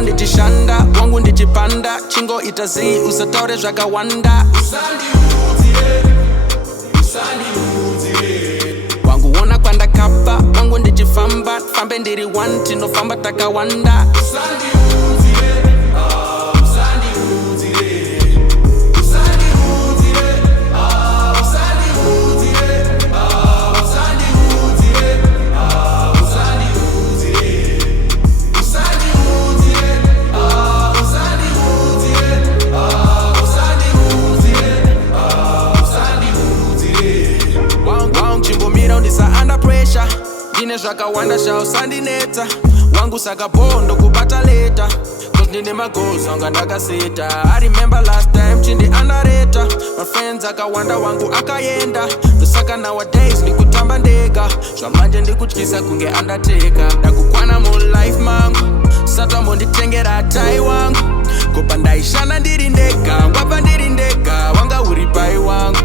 Kandiona ndichishanda wangu ndichipanda chingo itazi usataure zvakawanda wanguona kwandakapa wangu ndichifamba fambe ndiri one tinofamba takawanda ndine zvakawanda zvausandinetsa wangu saka bondo kubata leta cause ndine magoals anga ndakaseta. I remember last time chindi andareta my friends akawanda wangu akaenda ndosaka nowadays ndikutamba ndega zvamanje ndikutyisa kunge undertaker ndakukwana mu life mangu satambo nditengera tai wangu kopa ndaishana ndiri ndega ngwapa ndiri ndega wanga uri pai wangu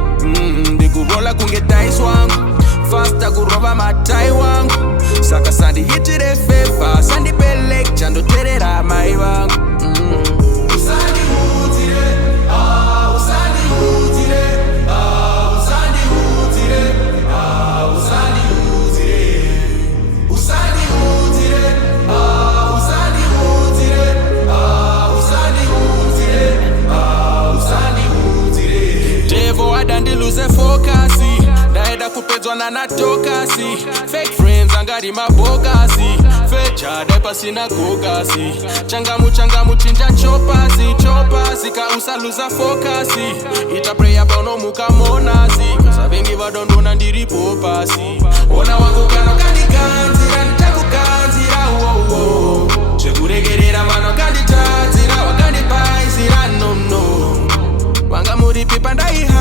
ndikurola kunge dice wangu fasta kurova matai wangu saka sandiitire favor sandipe lecture ndoterera mai vangu devo adandiluze fokasi ndaenda kupedzwa nanatokasi fake friends angari mabokasi fechada pasina gokasi changamu chinja chopasi kausaluza fokasi ita prayer paunomuka monasi kusavengi vadondona ndiripo pasi ona wangu kana kandikanzira nditakukanzira wowo zvekuregerera mano kanditadzira wakandipaizira nono wanga muripi pandai